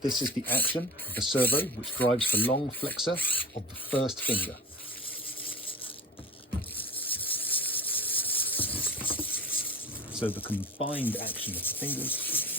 This is the action of the servo which drives the long flexor of the first finger. So the combined action of the fingers